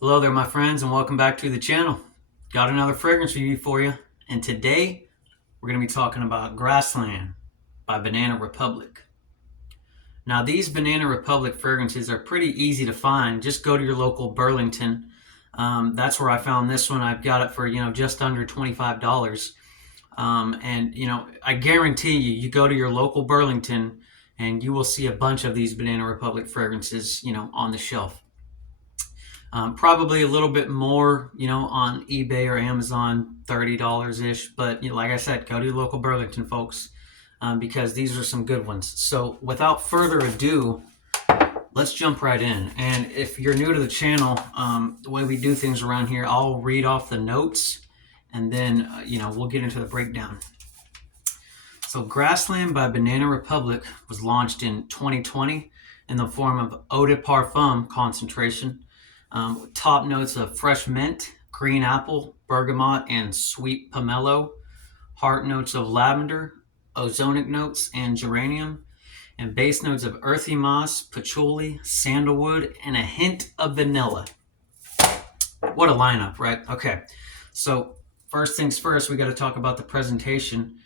Hello there, my friends, and welcome back to the channel. Got another fragrance review for you, and today we're going to be talking about Grassland by Banana Republic. Now, these Banana Republic fragrances are pretty easy to find. Just go to your local Burlington. That's where I found this one. I've got it for just under $25. And I guarantee you go to your local Burlington, and you will see a bunch of these Banana Republic fragrances, on the shelf. Probably a little bit more, on eBay or Amazon, $30 ish. But like I said, go to your local Burlington, folks, because these are some good ones. So without further ado, let's jump right in. And if you're new to the channel, the way we do things around here, I'll read off the notes, and then we'll get into the breakdown. So Grassland by Banana Republic was launched in 2020 in the form of eau de parfum concentration. Top notes of fresh mint, green apple, bergamot, and sweet pomelo. Heart notes of lavender, ozonic notes, and geranium. And base notes of earthy moss, patchouli, sandalwood, and a hint of vanilla. What a lineup, right? Okay, so first things first, we got to talk about the presentation.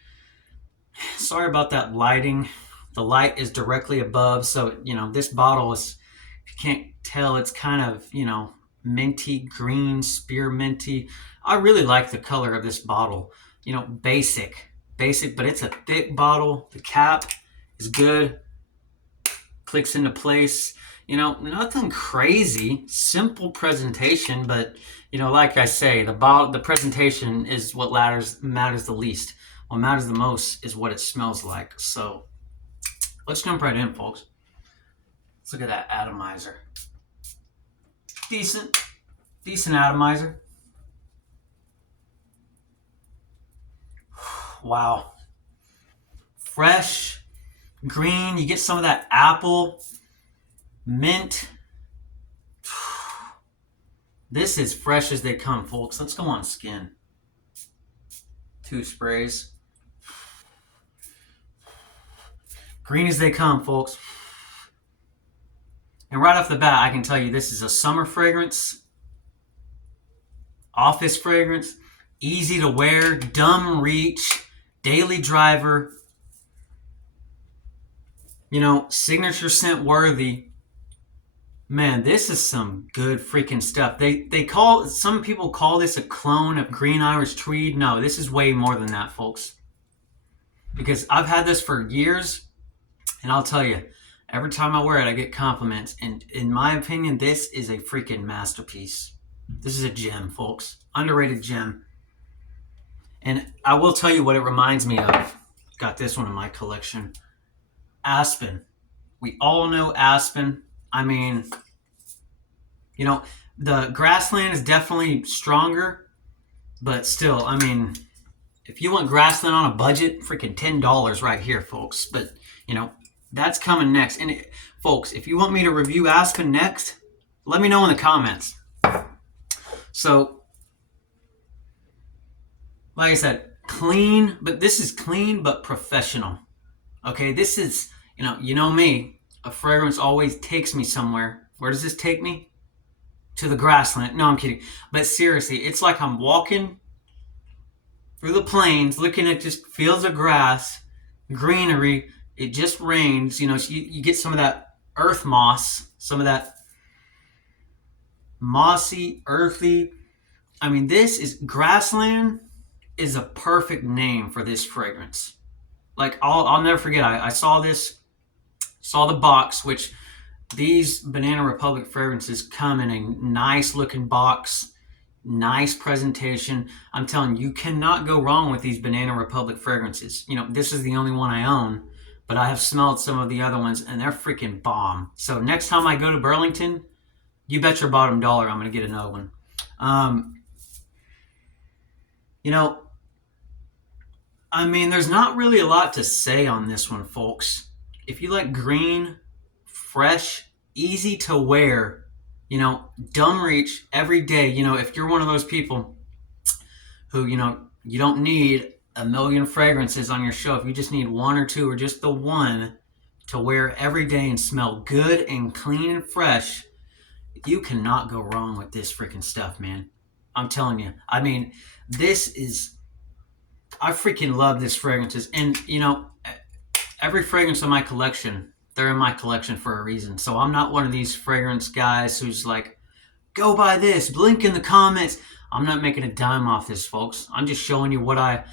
Sorry about that lighting. The light is directly above, so this bottle is, if you can't tell, it's kind of minty green, spearminty. I really like the color of this bottle. Basic, but it's a thick bottle. The cap is good, clicks into place. Nothing crazy, simple presentation, but like I say, the presentation is what matters the least. What matters the most is what it smells like. So let's jump right in, folks. Let's look at that atomizer. Decent atomizer. Wow. Fresh, green. You get some of that apple, mint. This is fresh as they come, folks. Let's go on skin. 2 sprays. Green as they come, folks. And right off the bat, I can tell you this is a summer fragrance, office fragrance, easy to wear, dumb reach, daily driver, signature scent worthy. Man, this is some good freaking stuff. Some people call this a clone of Green Irish Tweed. No, this is way more than that, folks. Because I've had this for years, and I'll tell you, every time I wear it, I get compliments. And in my opinion, this is a freaking masterpiece. This is a gem, folks. Underrated gem. And I will tell you what it reminds me of. Got this one in my collection. Aspen. We all know Aspen. I mean, the Grassland is definitely stronger. But still, I mean, if you want Grassland on a budget, freaking $10 right here, folks. But, that's coming next. And folks, if you want me to review Aspen next, let me know in the comments. So, like I said, clean, but this is clean but professional. Okay, this is, you know me, a fragrance always takes me somewhere. Where does this take me? To the Grassland. No, I'm kidding. But seriously, it's like I'm walking through the plains, looking at just fields of grass, greenery. It just rains, you get some of that earth moss, some of that mossy, earthy. I mean, Grassland is a perfect name for this fragrance. Like, I'll never forget, I saw the box, which these Banana Republic fragrances come in a nice looking box, nice presentation. I'm telling you, you cannot go wrong with these Banana Republic fragrances. This is the only one I own. But I have smelled some of the other ones, and they're freaking bomb. So next time I go to Burlington, you bet your bottom dollar I'm going to get another one. I mean, there's not really a lot to say on this one, folks. If you like green, fresh, easy to wear, dumb reach every day, if you're one of those people who, you don't need a million fragrances on your shelf. You just need one or two, or just the one to wear every day and smell good and clean and fresh. You cannot go wrong with this freaking stuff, man. I'm telling you. I mean, this is, I freaking love this fragrances. And, you know, every fragrance in my collection, they're in my collection for a reason. So I'm not one of these fragrance guys who's like, go buy this, link in the comments. I'm not making a dime off this, folks. I'm just showing you what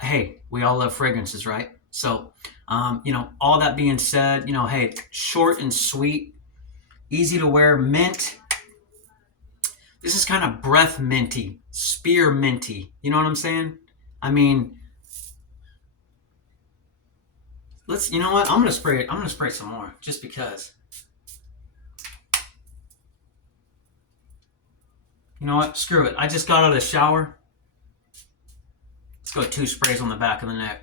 hey, we all love fragrances, right? So, all that being said, hey, short and sweet, easy to wear, mint. This is kind of breath minty, spear minty. You know what I'm saying? I mean, you know what? I'm gonna spray it. I'm gonna spray some more just because. You know what? Screw it. I just got out of the shower. Let's go 2 sprays on the back of the neck.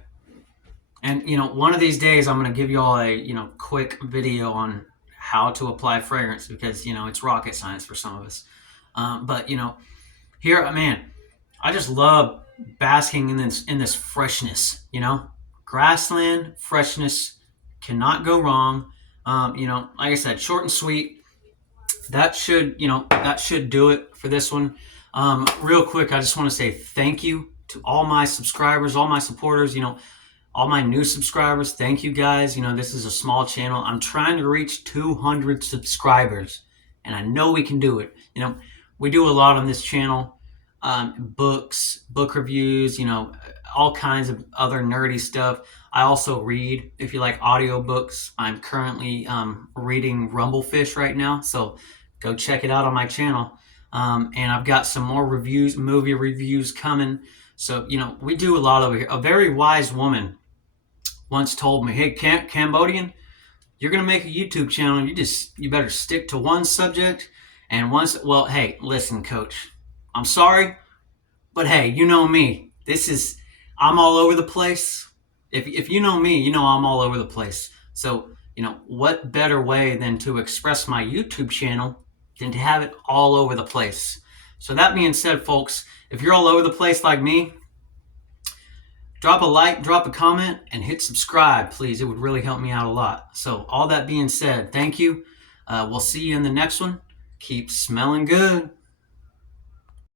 And, one of these days I'm going to give you all a, quick video on how to apply fragrance because, it's rocket science for some of us. But, here, man, I just love basking in this freshness, Grassland freshness cannot go wrong. Like I said, short and sweet. That should do it for this one. Real quick, I just want to say thank you to all my subscribers, all my supporters, all my new subscribers. Thank you guys. This is a small channel. I'm trying to reach 200 subscribers, and I know we can do it. We do a lot on this channel. Books, book reviews, all kinds of other nerdy stuff. I also read. If you like audiobooks, I'm currently reading Rumblefish right now, so go check it out on my channel. And I've got some more movie reviews coming. So, we do a lot over here. A very wise woman once told me, hey, Cambodian, you're going to make a YouTube channel. You better stick to one subject. And well, hey, listen, coach, I'm sorry, but hey, you know me. I'm all over the place. If you know me, I'm all over the place. So, what better way than to express my YouTube channel than to have it all over the place? So that being said, folks, if you're all over the place like me, drop a like, drop a comment, and hit subscribe, please. It would really help me out a lot. So all that being said, thank you. We'll see you in the next one. Keep smelling good.